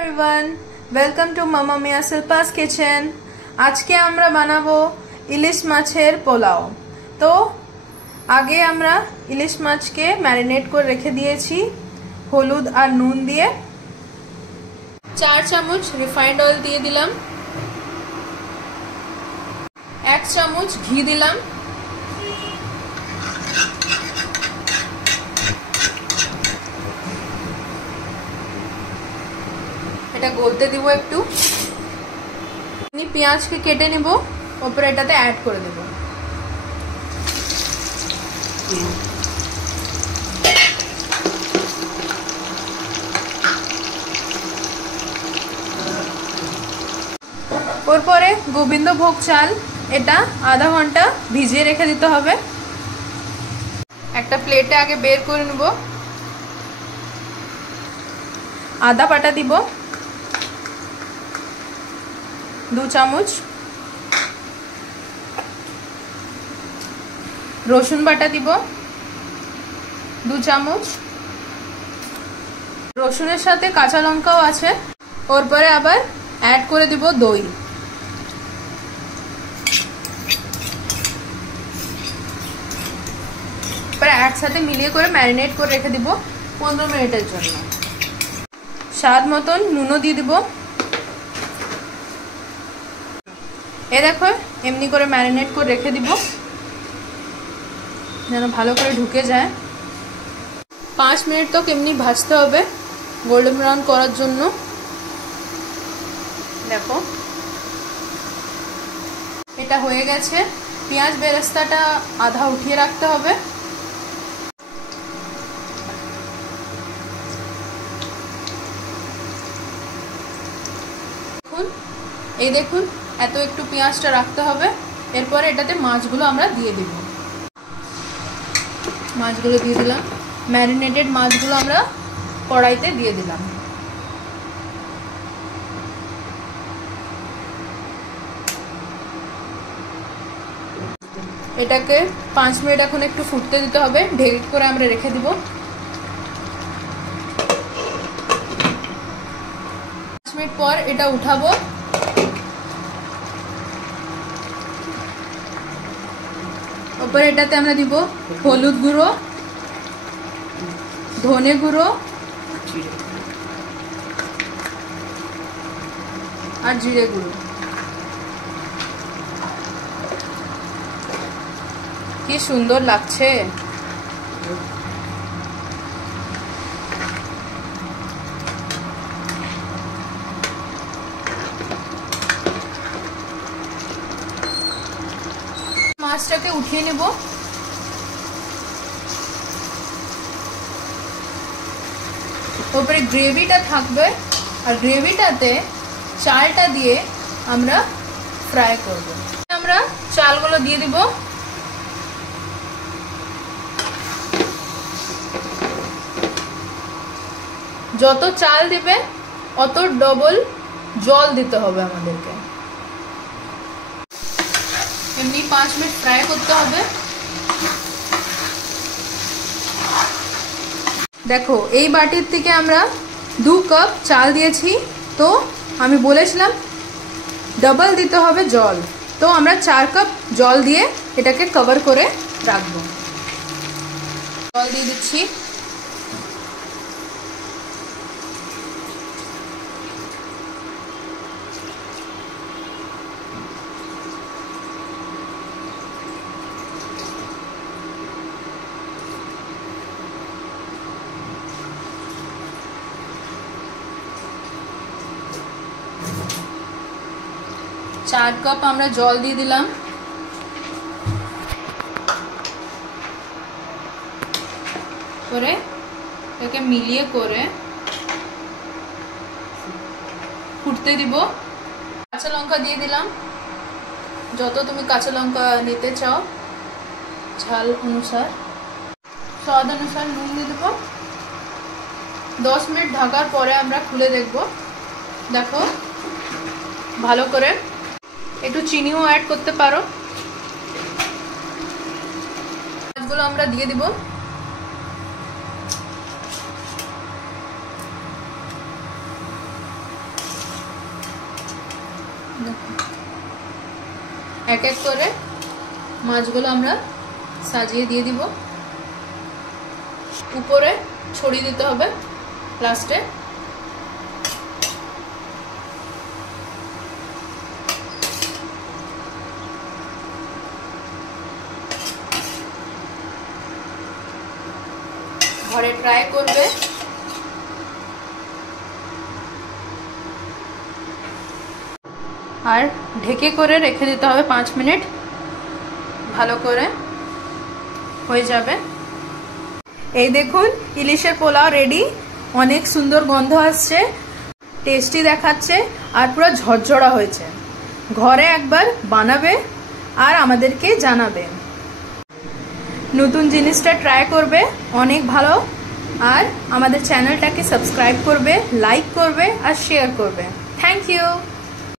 Everyone, welcome to মামা মিয়া Shilpa's kitchen. আজকে আমরা বানাবো ইলিশ মাছের পোলাও। তো আগে আমরা ইলিশ মাছকে ম্যারিনেট করে রেখে দিয়েছি হলুদ আর নুন দিয়ে। 4 চামচ রিফাইন্ড অয়েল দিয়ে দিলাম, 1 চামচ ঘি দিলাম, এটা গলতে দিব একটু। পেঁয়াজকে কেটে নিব, ওপরে এটাতে অ্যাড করে দেব। ওরপরে গোবিন্দভোগ চাল, এটা আধা ঘন্টা ভিজিয়ে রেখে দিতে হবে। একটা প্লেটে আগে বের করে নেব। আদা বাটা দিব 2 চামচ, রসুন বাটা দিব 2 চামচ, রসুনের সাথে কাঁচা লঙ্কাও আছে। ওর পরে আবার অ্যাড করে দিব দই। পরে একসাথে মিলিয়ে করে ম্যারিনেট করে রেখে দিব 15 মিনিটের জন্য। স্বাদ মতন নুনও দিয়ে দিব। এ দেখো, এমনি করে ম্যারিনেট করে রেখে দিব যেন ভালো করে ঢুকে যায়। 5 মিনিট তো এমনি ভাজতে হবে গোল্ডেন ব্রাউন করার জন্য। দেখো এটা হয়ে গেছে। পেঁয়াজ বেরেস্তাটা আধা উঠিয়ে রাখতে হবে। এই দেখুন, এত একটু পেঁয়াজটা রাখতে হবে। এরপরে এটাতে মাছগুলো আমরা দিয়ে দিব। মাছগুলো দিয়ে দিলাম, ম্যারিনেটেড মাছগুলো আমরা কড়াইতে দিয়ে দিলাম। এটাকে 5 মিনিট এখন একটু ফুটতে দিতে হবে। ঢেকে করে আমরা রেখে দিব। 5 মিনিট পর এটা উঠাবো। ওপরে এটাতে আমরা দিব হলুদ গুঁড়ো, ধনে গুঁড়ো আর জিরে গুঁড়ো। কি সুন্দর লাগছে। মাছটাকে উঠিয়ে নেব। ওপরে গ্রেভিটা থাকবে আর গ্রেভিটাতে চালটা দিয়ে আমরা ফ্রাই করব। আমরা চালগুলো দিয়ে দিব। যত চাল দিবে অত ডবল জল দিতে হবে আমাদেরকে। এমনি 5 মিনিট ফ্রাই করতে হবে। দেখো, এই বাটির থেকে আমরা 2 কাপ চাল দিয়েছি। তো আমি বলেছিলাম ডাবল দিতে হবে জল। তো আমরা 4 কাপ জল দিয়ে এটাকে কভার করে রাখবো। জল দিয়ে দিচ্ছি। চার কাপ আমরা জল দিয়ে দিলাম। করে এটাকে মিলিয়ে করে ফুটতে দিব। কাঁচা লঙ্কা দিয়ে দিলাম, যত তুমি কাঁচা লঙ্কা নিতে চাও ঝাল অনুসার। স্বাদ অনুসার নুন দিয়ে দেব। 10 মিনিট ঢাকার পরে আমরা খুলে দেখব। দেখো ভালো করে, একটু চিনিও অ্যাড করতে পারো। মাছগুলো আমরা দিয়ে দিব। এক এক করে মাছগুলো আমরা সাজিয়ে দিয়ে দিব, উপরে ছড়িয়ে দিতে হবে লাস্টে। ঘরে ট্রাই করবে। আর ঢেকে করে রেখে দিতে হবে 5 মিনিট, ভালো করে হয়ে যাবে। এই দেখুন ইলিশের পোলাও রেডি, অনেক সুন্দর গন্ধ আসছে, টেস্টি দেখাচ্ছে আর পুরো ঝরঝরা হয়েছে। ঘরে একবার বানাবে আর আমাদেরকে জানাবে। নতুন জিনিসটা ট্রাই করবে, অনেক ভালো। আর আমাদের চ্যানেলটাকে সাবস্ক্রাইব করবে, লাইক করবে আর শেয়ার করবে। Thank you.